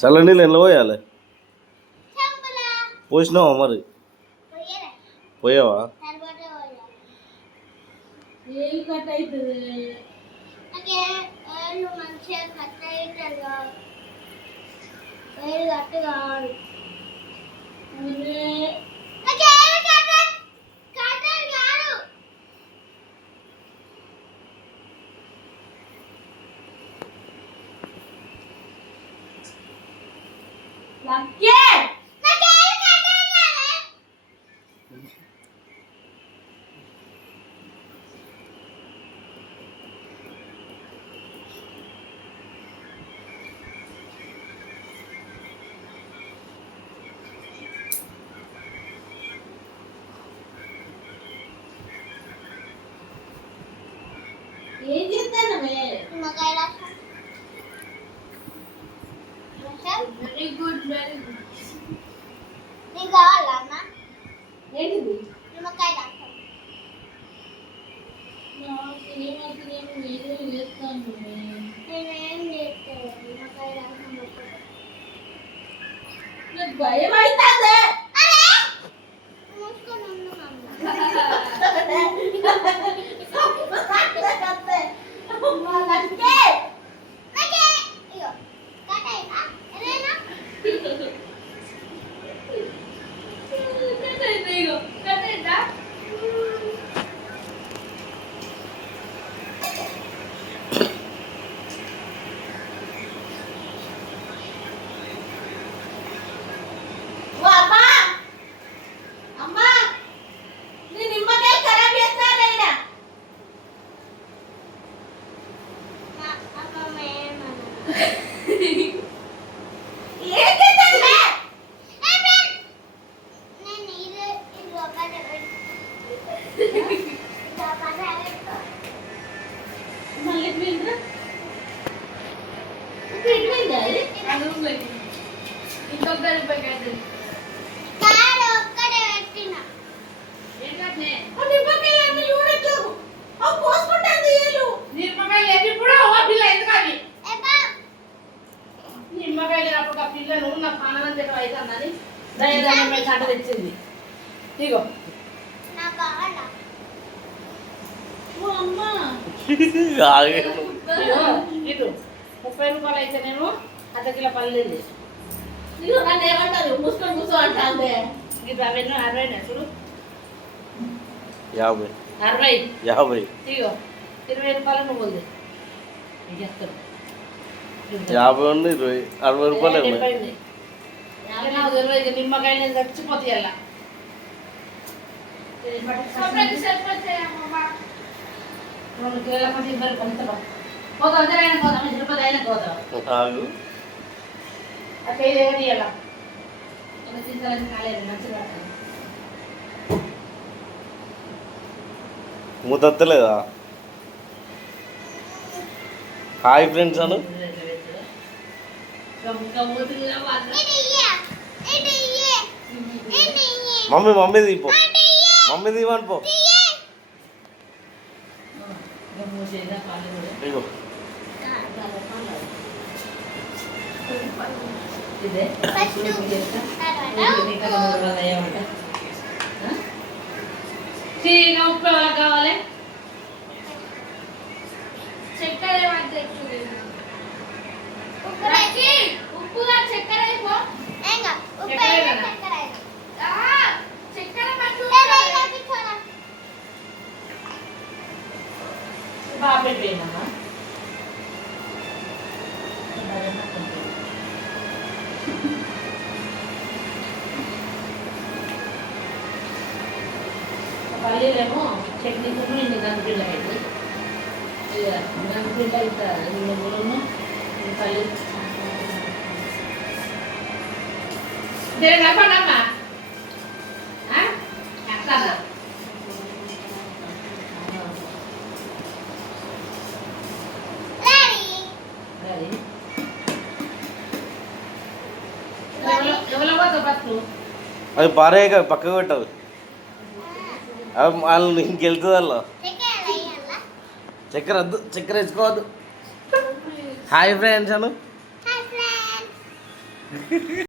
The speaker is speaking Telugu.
చల్లనీళ్ళు ఎట్లా పోయాలి? పోసినావా మరి? పోయావా? ఏం చేస్తాను వెరీ గుడ్ వెరీ గుడ్. నీకు కావాలా అన్న? ఏంటిది? నిమ్మకాయ రాస్తాను. నాకేమవుతుందేమో ఏదో చేస్తాను. నేనేం చేస్తాను? నిమ్మకాయ రాస్తాను. నాకు భయం అవుతుంది. మూసుకొని ఉన్నాను. పిల్లలు నా పానం దగ్గర అవుతుందని దయదాన్ని కంట తెచ్చింది. ఇగో ఇటు 30 రూపాయలు అయితే నేను అర్ధ కిలో పల్లెండి. ఇగో నన్ను ఏమంటారు ముసుకొని కూర్చో అంటే ఇది అవన్నీ 60 చూడు 50 ఇగో 20 రూపాయలు నువ్వు ఉంది చెప్తాను. 50 ఉంది 60 రూపాయలు నిమ్మకాయ నేను చచ్చిపోతాయి అలా పోతాం అందరైనా పోతాం తిరుపతి అయినా పోతాం అట్లా ఇవ్వాల కాలేదు నచ్చగా ముద్దలేదా? హాయ్ ఫ్రెండ్స్ అను. మమ్మీ దీపో మమ్మీ దీవని పో. ఉప్పు ఎవరికి కావాలి? చక్కెర ఉప్పుగా చక్కెర బాగా పెట్టేయమ్మా. పల్లీలేమో చట్నీ ఇన్ని గంటపిల్ల పెట్టి గంటపిల్ల ఇస్తారు మూడును పల్లి చెప్పండమ్మా అట్లా అది పారే పక్కకు పెట్టదు. వాళ్ళు ఇంకెళ్తుంది అలా చక్కెర వద్దు, చక్కెర వేసుకోవద్దు. హాయ్ ఫ్రెండ్స్ అను.